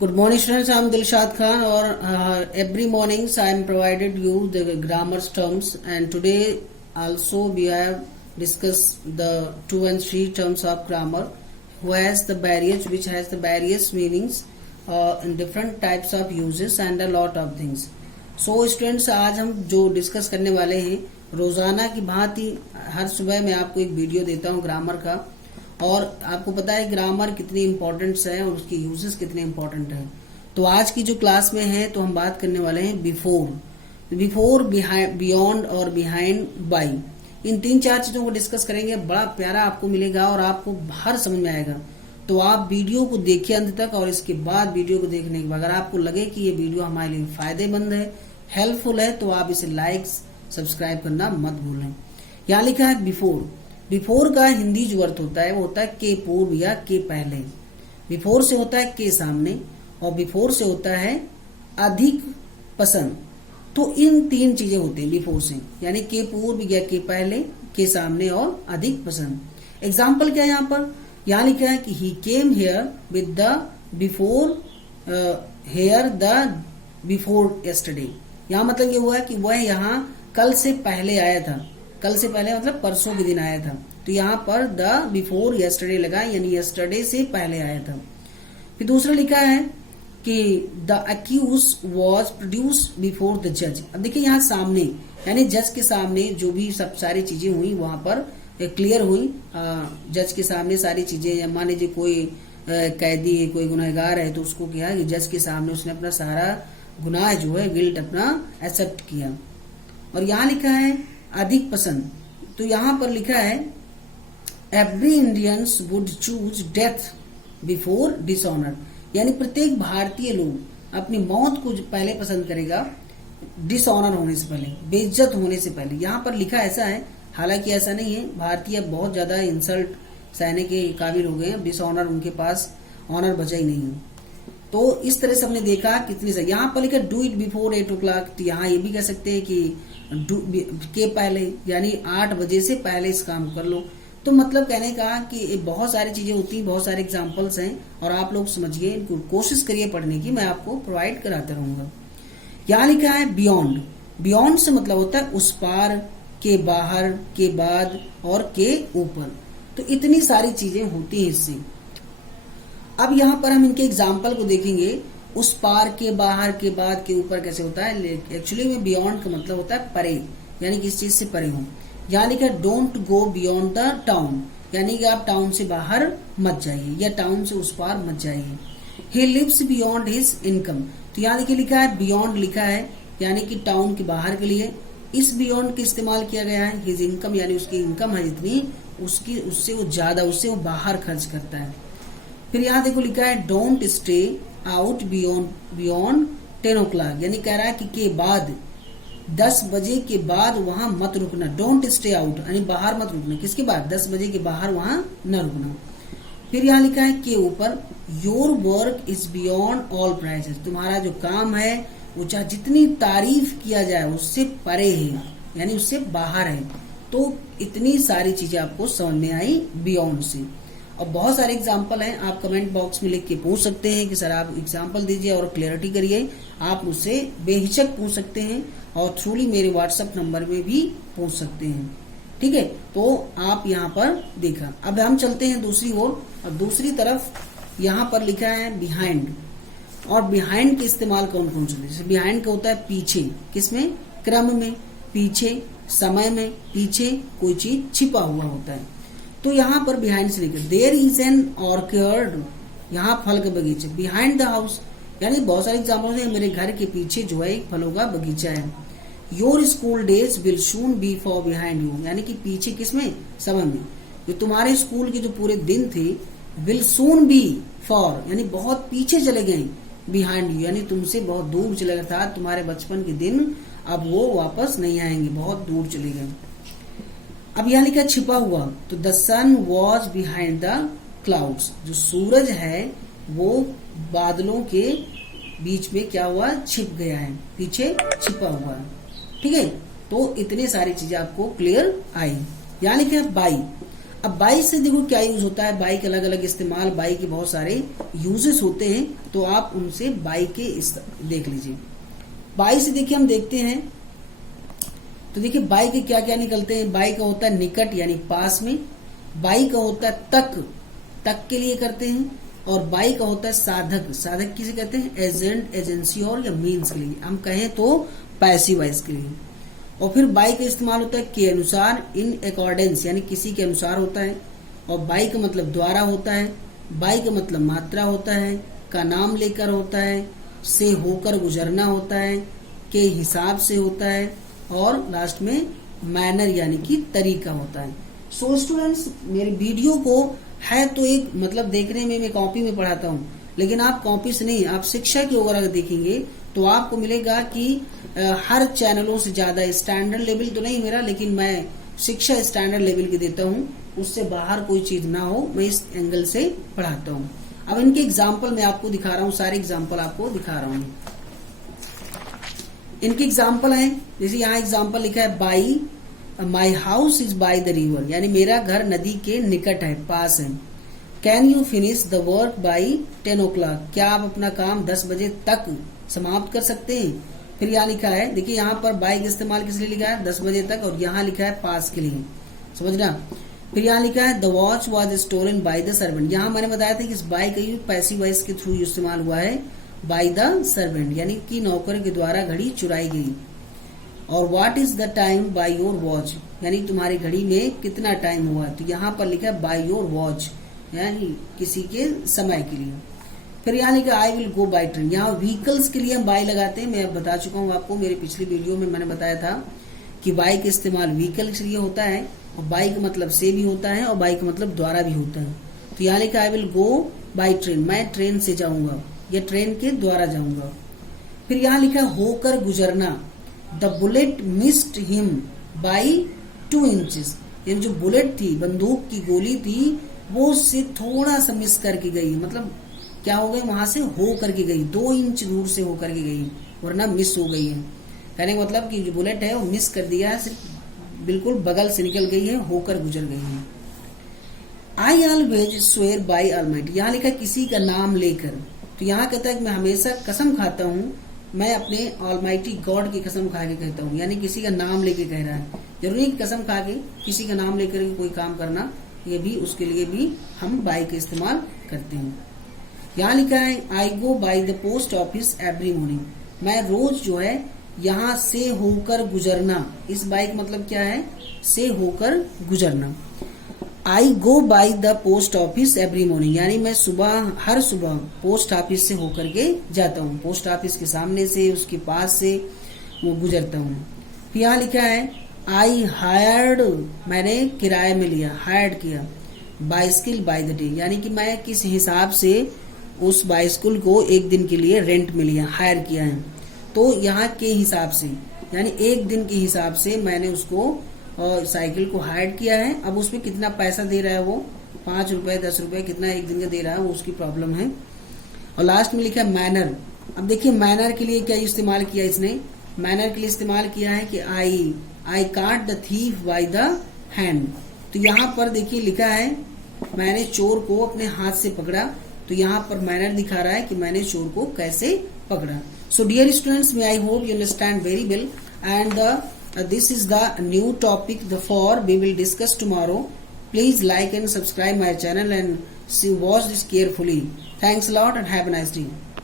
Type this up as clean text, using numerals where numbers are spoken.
Good morning, students. I am Dilshad Khan, or every mornings I am provided you the grammar terms, and today also we have discussed the 2 and 3 terms of grammar, who has the various, which has the various meanings in different types of uses and a lot of things. So students, आज हम जो discuss करने वाले हैं, रोजाना की भांति हर सुबह मैं आपको एक वीडियो देता हूँ ग्रामर का, और आपको पता है ग्रामर कितनी इंपॉर्टेंट है और उसके यूजेस कितने इंपॉर्टेंट है। तो आज की जो क्लास में है तो हम बात करने वाले हैं बिफोर, बियॉन्ड और बिहाइंड, बाई। इन 3-4 चीजों को डिस्कस करेंगे। बड़ा प्यारा आपको मिलेगा और आपको हर समझ में आएगा। तो आप वीडियो को देखिए अंत तक, और इसके बाद वीडियो को देखने के बाद अगर आपको लगे कि ये वीडियो हमारे लिए फायदेमंद है, हेल्पफुल है, तो आप इसे लाइक सब्सक्राइब करना मत भूलें। यहाँ लिखा है बिफोर का हिंदी जो अर्थ होता है वो होता है के पूर्व या के पहले। बिफोर से होता है के सामने, और बिफोर से होता है अधिक पसंद। तो इन 3 चीजें होती हैं बिफोर से, यानी के पूर्व या के पहले, के सामने और अधिक पसंद। एग्जाम्पल क्या है यहाँ पर? यहाँ लिखा है कि he came here with the before yesterday. यहाँ मतलब ये हुआ है कि वह यहाँ कल से पहले आया था। कल से पहले मतलब परसों के दिन आया था। तो यहाँ पर द बिफोर यस्टरडे लगा, यानी यस्टरडे से पहले आया था। फिर दूसरा लिखा है कि the accused was produce before the जज। अब देखिए यहाँ सामने, यानी जज के सामने जो भी सब सारी चीजें हुई वहां पर क्लियर हुई। जज के सामने सारी चीजें, मान लीजिए कोई कैदी है, कोई गुनहगार है, तो उसको क्या है, जज के सामने उसने अपना सारा गुनाह जो है, गिल्ट अपना एक्सेप्ट किया। और यहाँ लिखा है अधिक पसंद। तो यहाँ पर लिखा है every Indians would choose death before dishonour, यानी प्रत्येक भारतीय लोग अपनी मौत को पहले पसंद करेगा डिसऑनर होने से पहले, बेइज्जत होने से पहले। यहाँ पर लिखा ऐसा है, हालांकि ऐसा नहीं है। भारतीय बहुत ज्यादा इंसल्ट सहने के काबिल हो गए हैं, डिसऑनर उनके पास ऑनर बचा ही नहीं है। तो इस तरह से हमने देखा कितनी से। यहाँ पर लिखा डू इट बिफोर 8 o'clock। तो यहाँ ये भी कह सकते हैं कि के पहले, यानी 8 बजे से पहले इस काम कर लो। तो मतलब कहने का कि बहुत सारी चीजें होती हैं, बहुत सारे एग्जाम्पल्स हैं, और आप लोग समझिए, कोशिश करिए पढ़ने की, मैं आपको प्रोवाइड कराता रहूंगा। यहाँ लिखा है बियॉन्ड। बियॉन्ड से मतलब होता है उस पार, के बाहर, के बाद और के ऊपर। तो इतनी सारी चीजें होती हैं इससे। अब यहाँ पर हम इनके एग्जाम्पल को देखेंगे। उस पार, के बाहर, के बाद, के ऊपर कैसे होता है। एक्चुअली में बियॉन्ड का मतलब होता है परे, यानी किसी चीज से परे हो। यहाँ लिखा don't go beyond the town, यानी कि आप टाउन से बाहर मत जाइए या टाउन से उस पार मत जाइए। He lives beyond his income. तो यहाँ देखिए लिखा है बियॉन्ड लिखा है, यानी कि टाउन के बाहर के लिए। इस बियॉन्ड का इस्तेमाल किया गया है हिज इनकम, यानी उसकी इनकम है जितनी, उसकी उससे वो ज्यादा, उससे वो बाहर खर्च करता है। फिर यहाँ देखो लिखा है don't stay out beyond 10 o'clock, यानी कह रहा है कि के बाद 10 बजे के बाद वहां मत रुकना। डोंट स्टे आउट यानी बाहर मत रुकना। किसके बाद? 10 बजे के बाहर वहां न रुकना। फिर यहाँ लिखा है के ऊपर your work is beyond all prices. तुम्हारा जो काम है वो चाहे जितनी तारीफ किया जाए उससे परे है, यानी उससे बाहर है। तो इतनी सारी चीजें आपको समझ में आई बियॉन्ड से। और बहुत सारे एग्जाम्पल हैं, आप कमेंट बॉक्स में लिख के पूछ सकते हैं कि सर आप एग्जाम्पल दीजिए और क्लियरिटी करिए। आप मुझसे बेहिचक पूछ सकते हैं और थ्रूली मेरे व्हाट्सएप नंबर में भी पूछ सकते हैं। ठीक है, तो आप यहाँ पर देखा। अब हम चलते हैं दूसरी ओर। अब दूसरी तरफ यहाँ पर लिखा है बिहाइंड। और बिहाइंड के इस्तेमाल कौन कौन से? जैसे बिहाइंड का होता है पीछे, किसमें? क्रम में, पीछे, समय में, पीछे कोई चीज छिपा हुआ होता है। तो यहाँ पर बिहाइंड से लेकर देयर इज एन ऑर्किड, यहाँ फल का बगीचा। बिहाइंड द हाउस, यानी बहुत सारे एग्जाम्पल है, मेरे घर के पीछे जो है एक फलों का बगीचा है। Your school days will soon be for behind you, यानी कि पीछे किसमें? समय में। जो तुम्हारे स्कूल के जो पूरे दिन थे, विल सून बी फॉर यानी बहुत पीछे चले गए, बिहाइंड यू यानी तुमसे बहुत दूर चले गए था। तुम्हारे बचपन के दिन अब वो वापस नहीं आएंगे, बहुत दूर चले गए। अब यहाँ लिखा छिपा हुआ, तो the sun was behind the clouds. जो सूरज है वो बादलों के बीच में क्या हुआ? छिप गया है, पीछे छिपा हुआ है। ठीक है, तो इतनी सारी चीजें आपको क्लियर आई। यहाँ लिखा है बाई। अब बाई से देखो क्या यूज होता है, बाई के अलग अलग इस्तेमाल, बाई के बहुत सारे यूजेस होते हैं, तो आप उनसे बाई के देख लीजिए। बाई से देखिए हम देखते हैं, तो देखिए बाई के क्या क्या निकलते हैं। बाई का होता है निकट यानी पास में, बाई का होता है तक के लिए करते हैं, और बाई का होता है साधक, साधक किसे कहते हैं, एजेंट, एजेंसी और या मीन्स के लिए, हम कहें तो पैसिव वॉइस के लिए। और फिर बाई का इस्तेमाल होता है के अनुसार, इन अकॉर्डेंस यानी किसी के अनुसार होता है, और बाई का मतलब द्वारा होता है, बाई का मतलब मात्रा होता है, का नाम लेकर होता है, से होकर गुजरना होता है, के हिसाब से होता है, और लास्ट में मैनर यानी कि तरीका होता है। सो स्टूडेंट्स, मेरे वीडियो को है तो एक मतलब देखने में मैं कॉपी में पढ़ाता हूँ, लेकिन आप कॉपी से नहीं, आप शिक्षा की ओर अगर देखेंगे तो आपको मिलेगा कि हर चैनलों से ज्यादा स्टैंडर्ड लेवल तो नहीं मेरा, लेकिन मैं शिक्षा स्टैंडर्ड लेवल की देता हूँ, उससे बाहर कोई चीज ना हो, मैं इस एंगल से पढ़ाता हूँ। अब इनके एग्जाम्पल मैं आपको दिखा रहा हूँ, सारे एग्जाम्पल आपको दिखा रहा हूँ। इनके एग्जाम्पल है, जैसे यहाँ एग्जाम्पल लिखा है by my house is by the river, यानी मेरा घर नदी के निकट है, पास है। Can you finish the work by 10 o'clock, क्या आप अपना काम 10 बजे तक समाप्त कर सकते हैं। फिर यहाँ लिखा है, देखिए यहाँ पर बाई का इस्तेमाल किस लिए लिखा है, 10 बजे तक, और यहाँ लिखा है पास के लिए, समझना। फिर यहाँ लिखा है the watch was stolen by the servant, यहाँ मैंने बताया था कि इस बाई का यूज पैसिव वॉइस के थ्रू इस्तेमाल हुआ है, बाय द सर्वेंट यानी कि नौकर के द्वारा घड़ी चुराई गई। और what is the time by your watch, यानी तुम्हारी घड़ी में कितना टाइम हुआ, तो यहाँ पर लिखा है बाय योर वॉच यानी किसी के समय के लिए। फिर यहाँ लिखा I will go by train, यहाँ व्हीकल्स के लिए हम बाय लगाते हैं, मैं बता चुका हूँ आपको, मेरे पिछली वीडियो में मैंने बताया था कि बाय का इस्तेमाल व्हीकल के लिए होता है, और बाय का मतलब से भी होता है, और बाय का मतलब द्वारा भी होता है। तो यहाँ लिखा I will go by train, मैं ट्रेन से जाऊंगा या ट्रेन के द्वारा जाऊंगा। फिर यहाँ लिखा है होकर गुजरना, the bullet missed him by 2 inches, यानी जो बुलेट थी, बंदूक की गोली थी, वो उससे थोड़ा सा मिस करके गई, मतलब क्या हो गई, वहां से हो करके गई, 2 इंच दूर से हो करके गई, वरना मिस हो गई है। कहने का मतलब कि जो बुलेट है वो मिस कर दिया है, सिर्फ बिल्कुल बगल से निकल गई है, होकर गुजर गई है। I always swear by almighty, यहाँ लिखा किसी का नाम लेकर, तो यहाँ कहता है कि मैं हमेशा कसम खाता हूँ, मैं अपने ऑलमाइटी गॉड की कसम खा के कहता हूँ, यानी किसी का नाम लेके कह रहा है। जरूरी कसम खा के किसी का नाम लेकर के कोई काम करना, ये भी उसके लिए भी हम बाय का इस्तेमाल करते हैं। यहाँ लिखा है I go by the post office every morning, मैं रोज जो है यहाँ से होकर गुजरना, इस बाय का मतलब क्या है, से होकर गुजरना। I go by the post office every morning, यानी मैं हर सुबह पोस्ट ऑफिस से होकर के जाता हूँ, पोस्ट ऑफिस के सामने से, उसके पास से वो गुजरता हूँ। फिर यहाँ लिखा है आई हायर्ड, मैंने किराए में लिया, हायर्ड किया, बाइसिकल बाय द डे, यानी कि मैं किस हिसाब से उस बाइसिकल को एक दिन के लिए रेंट में लिया, हायर किया है। तो यहाँ के हिसाब से यानी एक दिन के हिसाब से मैंने उसको और साइकिल को हायर किया है। अब उसमें कितना पैसा दे रहा है वो, 5 रुपए 10 रुपए कितना एक दिन का दे रहा है, वो उसकी प्रॉब्लम है। और लास्ट में लिखा है मैनर, अब देखिए मैनर के लिए क्या इस्तेमाल किया इसने, मैनर के लिए इस्तेमाल किया है कि आई काट the thief by the hand, तो यहाँ पर देखिए लिखा है मैंने चोर को अपने हाथ से पकड़ा, तो यहाँ पर मैनर दिखा रहा है कि मैंने चोर को कैसे पकड़ा। So dear students, may I hope you understand very well, and this is the new topic for we will discuss tomorrow. Please like and subscribe my channel and watch this carefully. Thanks a lot and have a nice day.